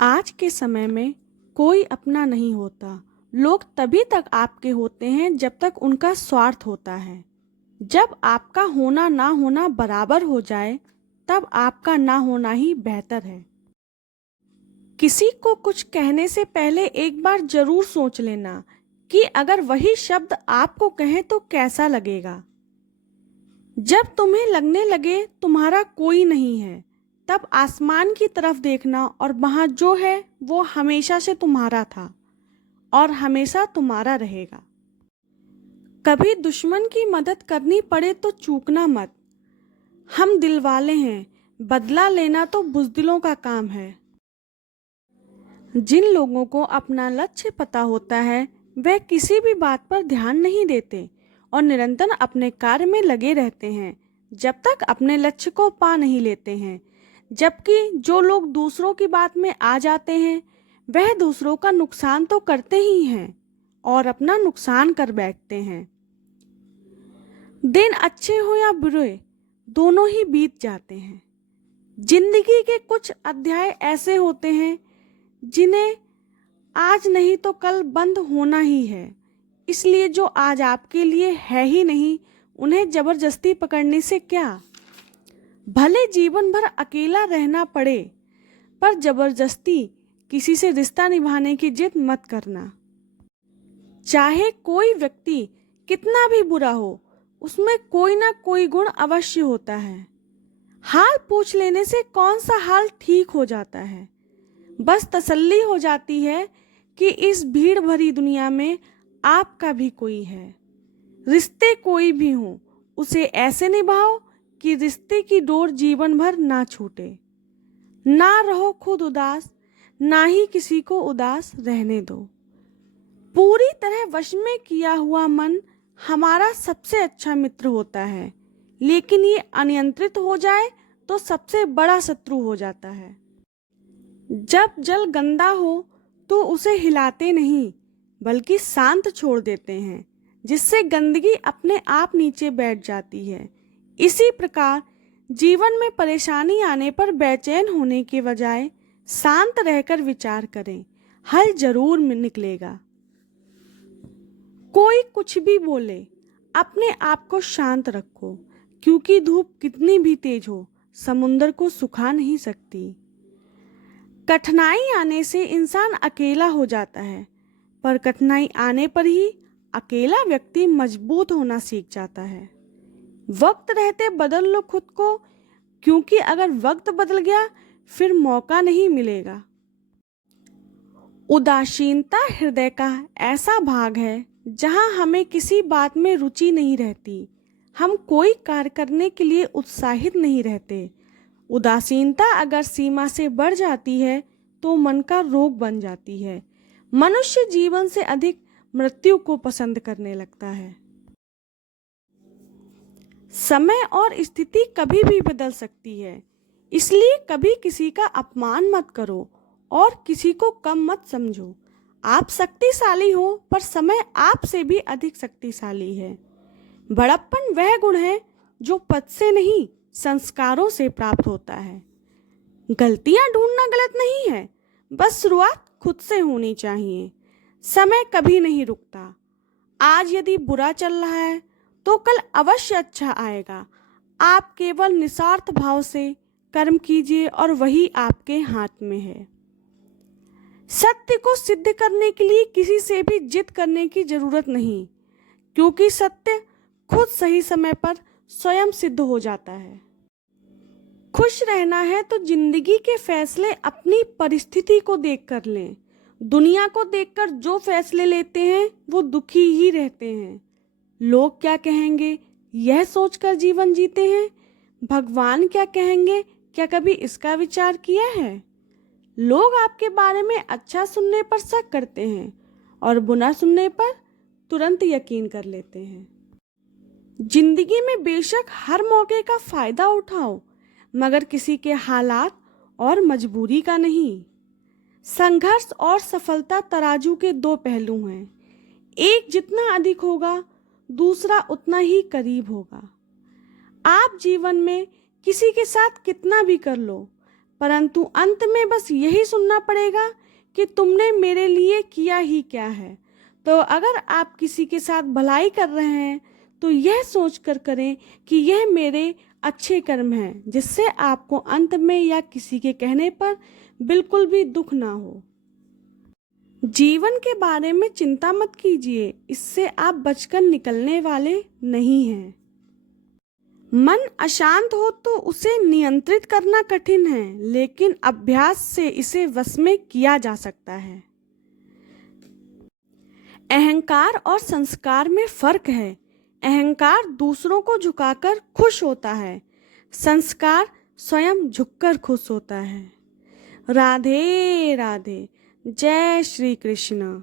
आज के समय में कोई अपना नहीं होता। लोग तभी तक आपके होते हैं जब तक उनका स्वार्थ होता है। जब आपका होना ना होना बराबर हो जाए, तब आपका ना होना ही बेहतर है। किसी को कुछ कहने से पहले एक बार जरूर सोच लेना कि अगर वही शब्द आपको कहें तो कैसा लगेगा। जब तुम्हें लगने लगे तुम्हारा कोई नहीं है, तब आसमान की तरफ देखना और वहां जो है वो हमेशा से तुम्हारा था और हमेशा तुम्हारा रहेगा। कभी दुश्मन की मदद करनी पड़े तो चूकना मत। हम दिलवाले हैं, बदला लेना तो बुज़दिलों का काम है। जिन लोगों को अपना लक्ष्य पता होता है, वह किसी भी बात पर ध्यान नहीं देते और निरंतर अपने कार्य में लगे रहते हैं जब तक अपने लक्ष्य को पा नहीं लेते हैं। जबकि जो लोग दूसरों की बात में आ जाते हैं, वह दूसरों का नुकसान तो करते ही हैं और अपना नुकसान कर बैठते हैं। दिन अच्छे हो या बुरे, दोनों ही बीत जाते हैं। जिंदगी के कुछ अध्याय ऐसे होते हैं जिन्हें आज नहीं तो कल बंद होना ही है। इसलिए जो आज आपके लिए है ही नहीं, उन्हें जबरदस्ती पकड़ने से क्या। भले जीवन भर अकेला रहना पड़े, पर जबरदस्ती किसी से रिश्ता निभाने की जिद मत करना। चाहे कोई व्यक्ति कितना भी बुरा हो, उसमें कोई ना कोई गुण अवश्य होता है। हाल पूछ लेने से कौन सा हाल ठीक हो जाता है। बस तसल्ली हो जाती है कि इस भीड़ भरी दुनिया में आपका भी कोई है। रिश्ते कोई भी हो, उसे ऐसे निभाओ कि रिश्ते की डोर जीवन भर ना छूटे। ना रहो खुद उदास, ना ही किसी को उदास रहने दो। पूरी तरह वश में किया हुआ मन हमारा सबसे अच्छा मित्र होता है, लेकिन ये अनियंत्रित हो जाए तो सबसे बड़ा शत्रु हो जाता है। जब जल गंदा हो तो उसे हिलाते नहीं, बल्कि शांत छोड़ देते हैं, जिससे गंदगी अपने आप नीचे बैठ जाती है। इसी प्रकार जीवन में परेशानी आने पर बेचैन होने के बजाय शांत रहकर विचार करें, हल जरूर निकलेगा। कोई कुछ भी बोले, अपने आप को शांत रखो, क्योंकि धूप कितनी भी तेज हो, समुंदर को सुखा नहीं सकती। कठिनाई आने से इंसान अकेला हो जाता है, पर कठिनाई आने पर ही अकेला व्यक्ति मजबूत होना सीख जाता है। वक्त रहते बदल लो खुद को, क्योंकि अगर वक्त बदल गया फिर मौका नहीं मिलेगा। उदासीनता हृदय का ऐसा भाग है जहां हमें किसी बात में रुचि नहीं रहती। हम कोई कार्य करने के लिए उत्साहित नहीं रहते। उदासीनता अगर सीमा से बढ़ जाती है तो मन का रोग बन जाती है। मनुष्य जीवन से अधिक मृत्यु को पसंद करने लगता है। समय और स्थिति कभी भी बदल सकती है, इसलिए कभी किसी का अपमान मत करो और किसी को कम मत समझो। आप शक्तिशाली हो, पर समय आपसे भी अधिक शक्तिशाली है। बड़प्पन वह गुण है जो पद से नहीं, संस्कारों से प्राप्त होता है। गलतियां ढूंढना गलत नहीं है, बस शुरुआत खुद से होनी चाहिए। समय कभी नहीं रुकता। आज यदि बुरा चल रहा है तो कल अवश्य अच्छा आएगा। आप केवल निस्वार्थ भाव से कर्म कीजिए और वही आपके हाथ में है। सत्य को सिद्ध करने के लिए किसी से भी जिद करने की जरूरत नहीं, क्योंकि सत्य खुद सही समय पर स्वयं सिद्ध हो जाता है। खुश रहना है तो जिंदगी के फैसले अपनी परिस्थिति को देखकर लें। दुनिया को देखकर जो फैसले लेते हैं वो दुखी ही रहते हैं। लोग क्या कहेंगे यह सोचकर जीवन जीते हैं। भगवान क्या कहेंगे, क्या कभी इसका विचार किया है? लोग आपके बारे में अच्छा सुनने पर शक करते हैं और बुरा सुनने पर तुरंत यकीन कर लेते हैं। जिंदगी में बेशक हर मौके का फायदा उठाओ, मगर किसी के हालात और मजबूरी का नहीं। संघर्ष और सफलता तराजू के दो पहलू हैं। एक जितना अधिक होगा, दूसरा उतना ही करीब होगा। आप जीवन में किसी के साथ कितना भी कर लो, परंतु अंत में बस यही सुनना पड़ेगा कि तुमने मेरे लिए किया ही क्या है। तो अगर आप किसी के साथ भलाई कर रहे हैं तो यह सोच कर करें कि यह मेरे अच्छे कर्म हैं, जिससे आपको अंत में या किसी के कहने पर बिल्कुल भी दुख ना हो। जीवन के बारे में चिंता मत कीजिए, इससे आप बचकर निकलने वाले नहीं हैं। मन अशांत हो तो उसे नियंत्रित करना कठिन है, लेकिन अभ्यास से इसे वश में किया जा सकता है। अहंकार और संस्कार में फर्क है। अहंकार दूसरों को झुकाकर खुश होता है, संस्कार स्वयं झुककर खुश होता है। राधे राधे। जय श्री कृष्ण।